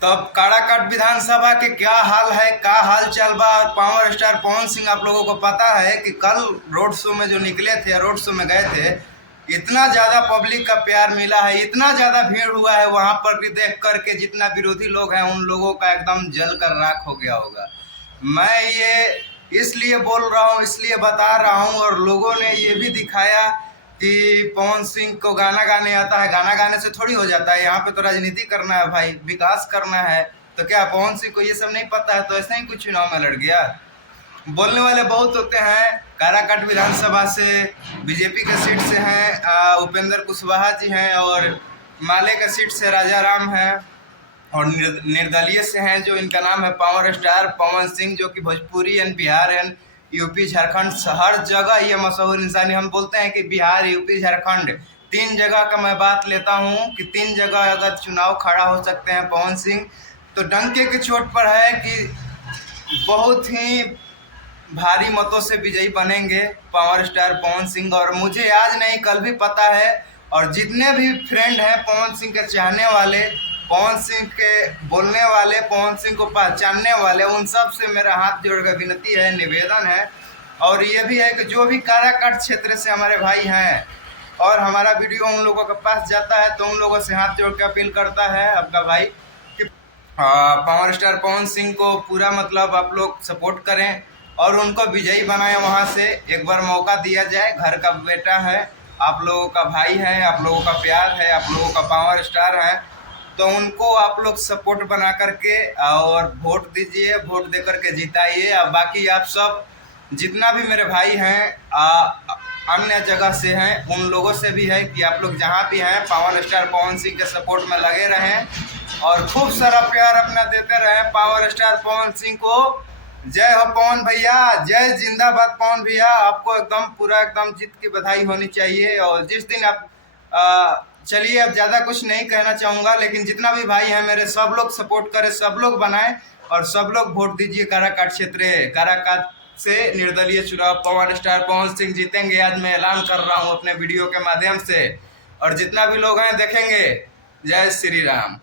तब काराकाट विधानसभा के क्या हाल है, क्या हाल चाल बा। और पावर स्टार पवन सिंह, आप लोगों को पता है कि कल रोड शो में जो निकले थे, रोड शो में गए थे, इतना ज़्यादा पब्लिक का प्यार मिला है, इतना ज़्यादा भीड़ हुआ है वहाँ पर कि देख करके जितना विरोधी लोग हैं उन लोगों का एकदम जल कर राख हो गया होगा। मैं ये इसलिए बोल रहा हूँ, इसलिए बता रहा हूँ, और लोगों ने ये भी दिखाया कि पवन सिंह को गाना गाने आता है। गाना गाने से थोड़ी हो जाता है, यहाँ पे तो राजनीति करना है भाई, विकास करना है। तो क्या पवन सिंह को ये सब नहीं पता है? तो ऐसे ही कुछ चुनाव में लड़ गया। बोलने वाले बहुत होते हैं। काराकाट विधानसभा से बीजेपी के सीट से हैं उपेंद्र कुशवाहा जी हैं, और माले के सीट से राजा राम हैं, और निर्दलीय से हैं जो इनका नाम है पावर स्टार पवन सिंह, जो कि Bhojpuri and Bihar and UP Jharkhand हर जगह ये मशहूर इंसान। हम बोलते हैं कि बिहार, यूपी, झारखंड तीन जगह का मैं बात लेता हूँ कि तीन जगह अगर चुनाव खड़ा हो सकते हैं पवन सिंह, तो डंके की चोट पर है कि बहुत ही भारी मतों से विजयी बनेंगे पावर स्टार पवन सिंह। और मुझे आज नहीं कल भी पता है, और जितने भी फ्रेंड हैं पवन सिंह के चाहने वाले, पवन सिंह के बोलने वाले, पवन सिंह को पहचानने वाले, उन सब से मेरा हाथ जोड़कर विनती है, निवेदन है। और ये भी है कि जो भी काराकाट क्षेत्र से हमारे भाई हैं और हमारा वीडियो उन लोगों के पास जाता है, तो उन लोगों से हाथ जोड़ के अपील करता है आपका भाई कि पावर स्टार पवन सिंह को पूरा मतलब आप लोग सपोर्ट करें और उनको विजयी बनाएं। वहाँ से एक बार मौका दिया जाए, घर का बेटा है, आप लोगों का भाई है, आप लोगों का प्यार है, आप लोगों का पावर स्टार है, तो उनको आप लोग सपोर्ट बना करके और वोट दीजिए, वोट दे करके जिताइए। और बाकी आप सब जितना भी मेरे भाई हैं अन्य जगह से हैं, उन लोगों से भी है कि आप लोग जहाँ भी हैं पावर स्टार पवन सिंह के सपोर्ट में लगे रहें और खूब सारा प्यार अपना देते रहें पावर स्टार पवन सिंह को। जय हो पवन भैया, जय जिंदाबाद पवन भैया। आपको एकदम पूरा एकदम जीत की बधाई होनी चाहिए। और जिस दिन आप चलिए, अब ज़्यादा कुछ नहीं कहना चाहूँगा, लेकिन जितना भी भाई हैं मेरे, सब लोग सपोर्ट करें, सब लोग बनाएं और सब लोग वोट दीजिए। काराकाट क्षेत्र, काराकाट से निर्दलीय चुनाव पावर स्टार पवन सिंह जीतेंगे। आज मैं ऐलान कर रहा हूँ अपने वीडियो के माध्यम से, और जितना भी लोग हैं देखेंगे। जय श्री राम।